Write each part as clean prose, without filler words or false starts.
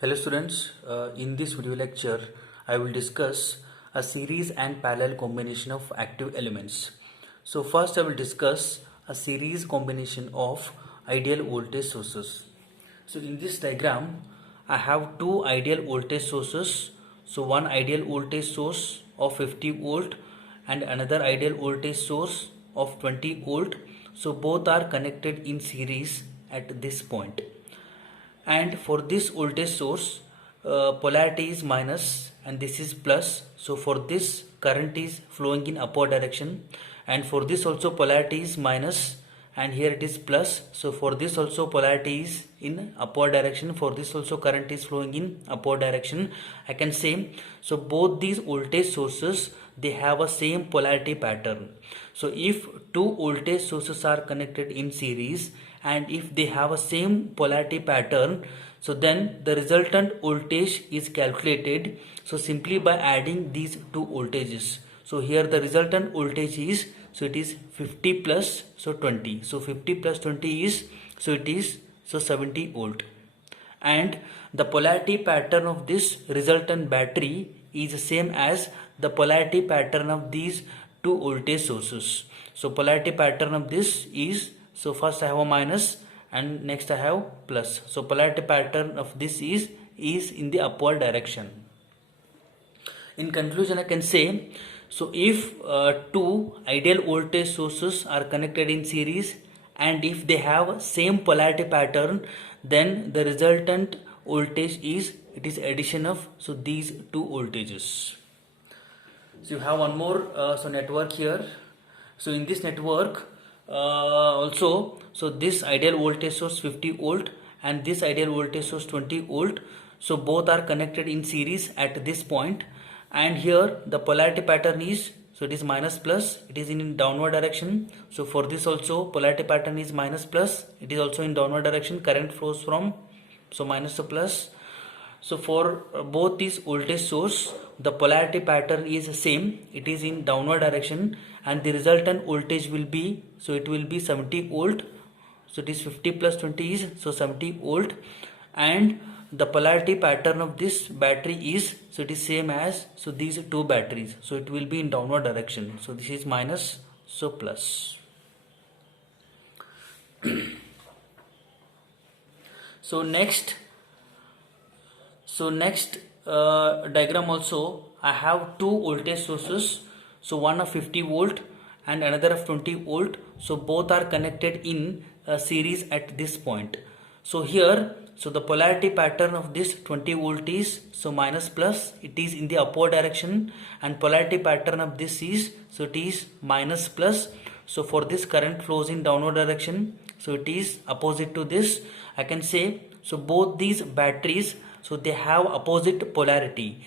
Hello students, in this video lecture I will discuss a series and parallel combination of active elements. So first I will discuss a series combination of ideal voltage sources. So in this diagram I have two ideal voltage sources. So one ideal voltage source of 50 volt and another ideal voltage source of 20 volt. So both are connected in series at this point, and for this voltage source polarity is minus and this is plus. So for this current is flowing in upward direction, and for this also polarity is minus and here it is plus. So for this also polarity is in upward direction, for this also current is flowing in upward direction, I can say. So both these voltage sources, they have a same polarity pattern. So if two voltage sources are connected in series and if they have a same polarity pattern, so then the resultant voltage is calculated, so simply by adding these two voltages. So here the resultant voltage is, so it is 50 plus 20, so 50 plus 20 is, so it is 70 volt, and the polarity pattern of this resultant battery is the same as the polarity pattern of these two voltage sources. So polarity pattern of this is, so first I have a minus and next I have plus. So polarity pattern of this is in the upward direction. In conclusion I can say, so if two ideal voltage sources are connected in series and if they have same polarity pattern, then the resultant voltage is, it is addition of these two voltages. So you have one more network here. So in this network also, so this ideal voltage source 50 volt and this ideal voltage source 20 volt, so both are connected in series at this point, and here the polarity pattern is, so it is minus plus, it is in downward direction. So for this also polarity pattern is minus plus, it is also in downward direction, current flows from, so minus to plus. So for both these voltage source, the polarity pattern is same, it is in downward direction, and the resultant voltage will be, so it will be 70 volt. So it is 50 plus 20 is, so 70 volt, and the polarity pattern of this battery is, so it is same as, so these two batteries, so it will be in downward direction. So this is minus, so plus. So next diagram also I have two voltage sources, so one of 50 volt and another of 20 volt. So both are connected in a series at this point. So here, so the polarity pattern of this 20 volt is, so minus plus, it is in the upward direction, and polarity pattern of this is, so it is minus plus. So for this current flows in downward direction, so it is opposite to this, I can say. So both these batteries, so they have opposite polarity.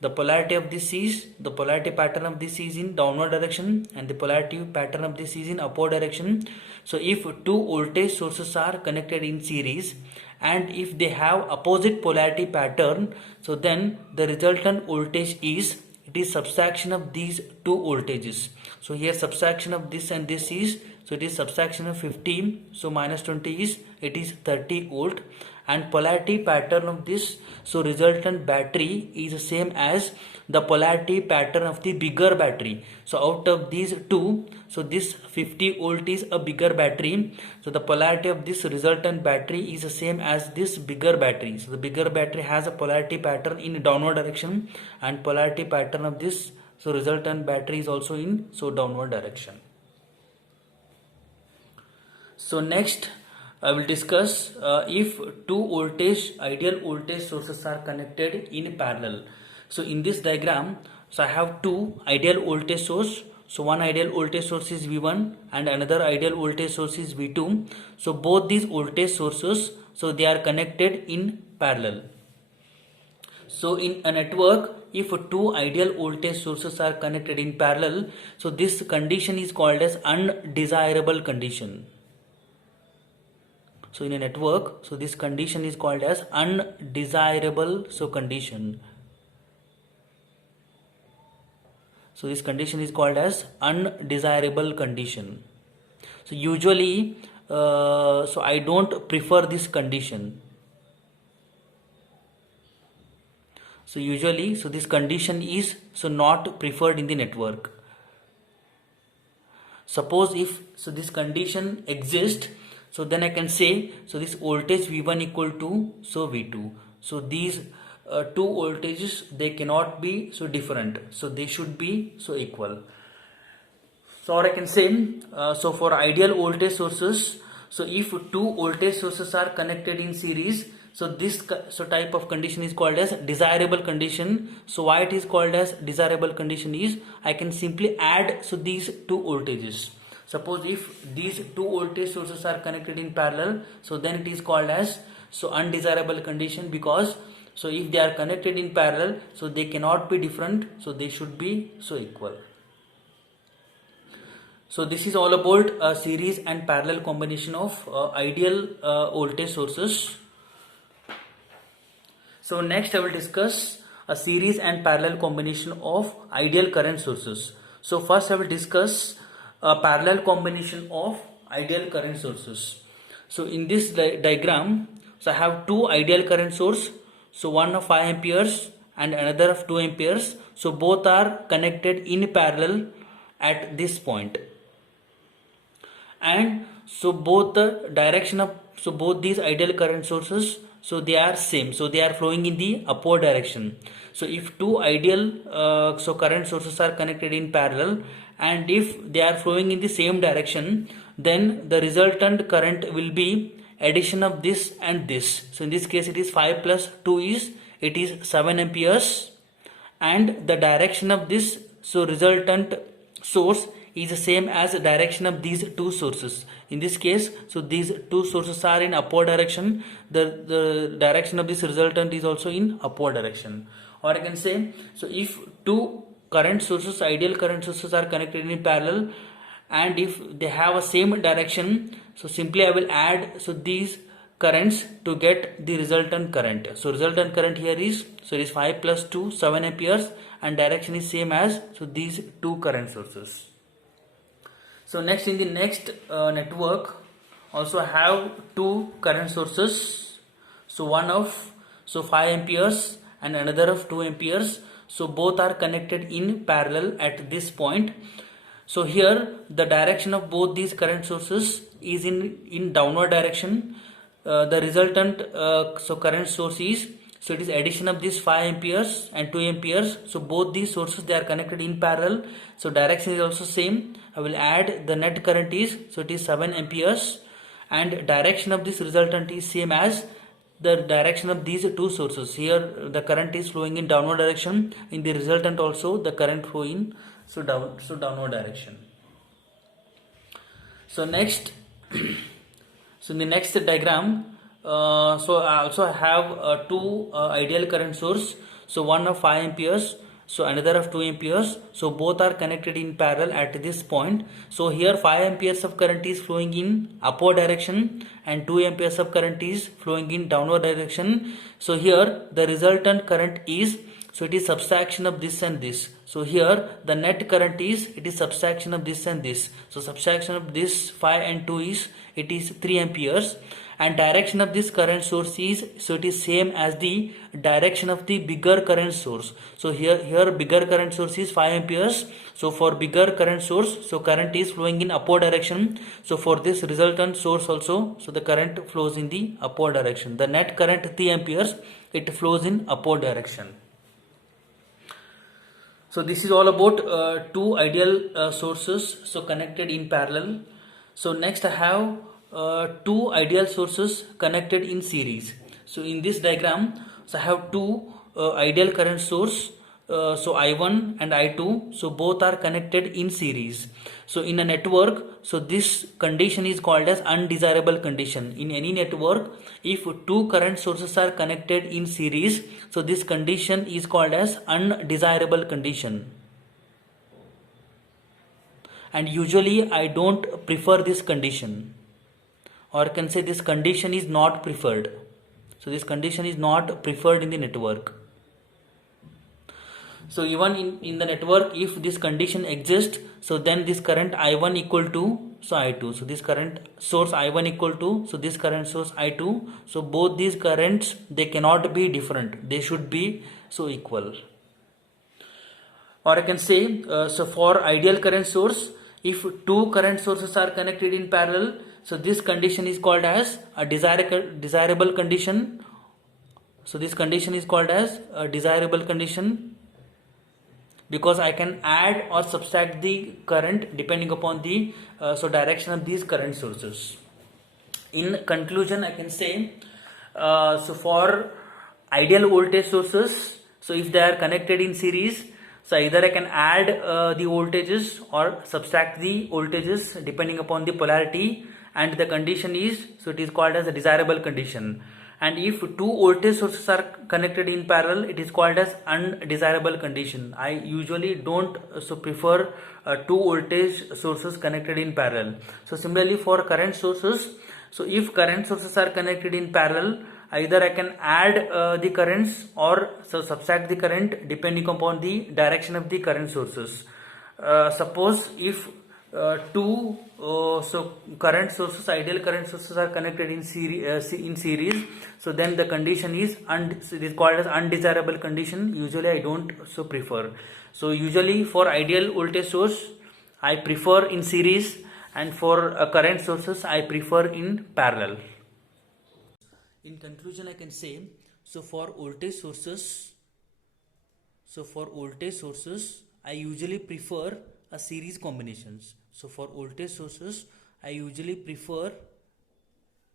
The polarity of this is, the polarity pattern of this is in downward direction and the polarity pattern of this is in upward direction. So if two voltage sources are connected in series and if they have opposite polarity pattern, so then the resultant voltage is, it is subtraction of these two voltages. So here subtraction of this and this is, so it is subtraction of 15, so minus 20 is, it is 30 volt, and polarity pattern of this, so resultant battery is the same as the polarity pattern of the bigger battery. So out of these two, so this 50 volt is a bigger battery, so the polarity of this resultant battery is the same as this bigger battery. So the bigger battery has a polarity pattern in downward direction, and polarity pattern of this, so resultant battery is also in, so downward direction. So next I will discuss if two ideal voltage sources are connected in parallel. So in this diagram, so I have two ideal voltage source. So one ideal voltage source is V1 and another ideal voltage source is V2. So both these voltage sources, so they are connected in parallel. So in a network, if two ideal voltage sources are connected in parallel, so this condition is called as undesirable condition. So in a network, so this condition is called as undesirable condition. So this condition is called as undesirable condition. So usually, so I don't prefer this condition. So usually, so this condition is so not preferred in the network. Suppose if so this condition exists, so then I can say so this voltage V1 equal to so V2. So these two voltages, they cannot be so different, so they should be so equal. So or I can say so for ideal voltage sources, so if two voltage sources are connected in series, so this so type of condition is called as desirable condition. So why it is called as desirable condition is I can simply add so these two voltages. Suppose if these two voltage sources are connected in parallel, so then it is called as so undesirable condition, because so if they are connected in parallel, so they cannot be different, so they should be so equal. So this is all about a series and parallel combination of ideal voltage sources. So next I will discuss a series and parallel combination of ideal current sources. So first I will discuss a parallel combination of ideal current sources. So in this diagram, so I have two ideal current source. So one of 5 amperes and another of 2 amperes. So both are connected in parallel at this point. And so both the direction of so both these ideal current sources, so they are same, so they are flowing in the upward direction. So if two ideal so current sources are connected in parallel, and if they are flowing in the same direction, then the resultant current will be addition of this and this. So in this case it is 5 plus 2 is 7 amperes, and the direction of this so resultant source is the same as the direction of these two sources. In this case, so these two sources are in upward direction, the direction of this resultant is also in upward direction. Or I can say, so if two current sources, ideal current sources are connected in parallel, and if they have a same direction, so simply I will add so these currents to get the resultant current. So resultant current here is, so it is 5 plus 2, 7 amperes, and direction is same as so these two current sources. So next, in the next network, also have two current sources. So one of so 5 amperes and another of 2 amperes. So both are connected in parallel at this point. So here the direction of both these current sources is in downward direction. The resultant so current source is, so it is addition of this 5 amperes and 2 amperes. So both these sources, they are connected in parallel. So direction is also same. I will add the net current is, so it is 7 amperes, and direction of this resultant is same as the direction of these two sources. Here the current is flowing in downward direction. In the resultant also the current flow in so downward direction. So next, so in the next diagram, so I also have two ideal current source. So one of 5 amperes, so another of 2 amperes. So both are connected in parallel at this point. So here 5 amperes of current is flowing in upward direction, and 2 amperes of current is flowing in downward direction. So here the resultant current is, so it is subtraction of this and this. So here the net current is, it is subtraction of this and this. So subtraction of this 5 and 2 is, it is 3 amperes, and direction of this current source is, so it is same as the direction of the bigger current source. So here bigger current source is 5 amperes. So for bigger current source, so current is flowing in upward direction. So for this resultant source also, so the current flows in the upward direction. The net current 3 amperes, it flows in upward direction. So this is all about two ideal sources so connected in parallel. So next I have two ideal sources connected in series. So in this diagram, so I have two ideal current source, so I1 and I2, so both are connected in series. So in a network, so this condition is called as undesirable condition. In any network, if two current sources are connected in series, so this condition is called as undesirable condition. And usually I don't prefer this condition, or can say this condition is not preferred. So this condition is not preferred in the network. So even in the network, if this condition exists, so then this current I1 equal to so I2. So this current source I1 equal to, so this current source I2. So both these currents, they cannot be different. They should be so equal. Or I can say, so for ideal current source, if two current sources are connected in parallel, so this condition is called as a desirable condition. So this condition is called as a desirable condition, because I can add or subtract the current depending upon the direction of these current sources. In conclusion, I can say, so for ideal voltage sources, so if they are connected in series, so either I can add the voltages or subtract the voltages depending upon the polarity, and the condition is, so it is called as a desirable condition. And if two voltage sources are connected in parallel, it is called as undesirable condition. I usually don't prefer two voltage sources connected in parallel. So similarly for current sources, so if current sources are connected in parallel, either I can add the currents or subtract the current depending upon the direction of the current sources. Suppose if two current sources, ideal current sources are connected in series, so then the condition is it is called as undesirable condition. Usually I don't prefer. So usually for ideal voltage source I prefer in series, and for current sources I prefer in parallel. In conclusion, I can say, so for voltage sources, I usually prefer a series combinations. So for voltage sources, I usually prefer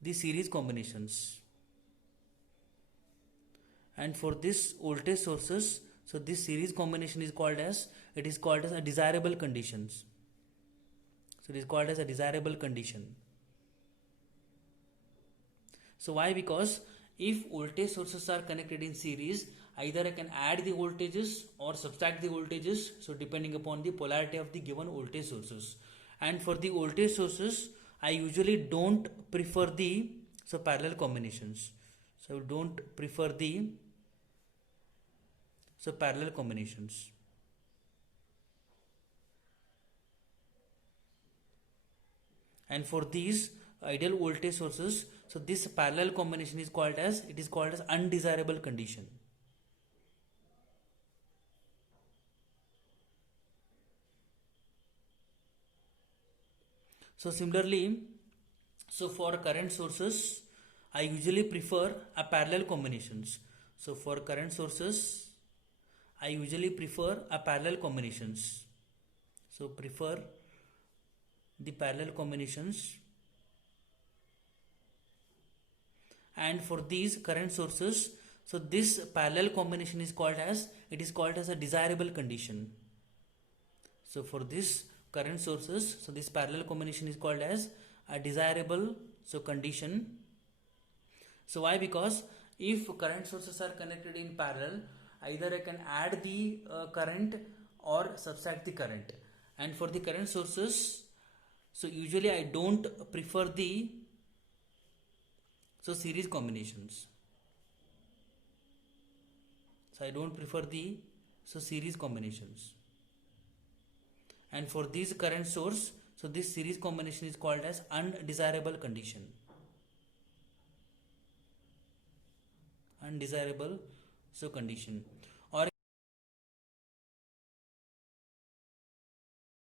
the series combinations. And for this voltage sources, so this series combination is called as, it is called as a desirable conditions. So it is called as a desirable condition. So why? Because if voltage sources are connected in series, either I can add the voltages or subtract the voltages, so depending upon the polarity of the given voltage sources. And for the voltage sources, I usually don't prefer the parallel combinations. So I don't prefer the parallel combinations. And for these ideal voltage sources, so this parallel combination is called as, it is called as undesirable condition. So similarly, so for current sources, I usually prefer a parallel combinations. So for current sources, I usually prefer a parallel combinations. So prefer the parallel combinations. And for these current sources, so this parallel combination is called as, it is called as a desirable condition. So for this current sources, so this parallel combination is called as a desirable condition. So why? Because if current sources are connected in parallel, either I can add the current or subtract the current. And for the current sources, so usually I don't prefer the series combinations. So I don't prefer the series combinations. And for this current source, so this series combination is called as undesirable condition. Undesirable condition.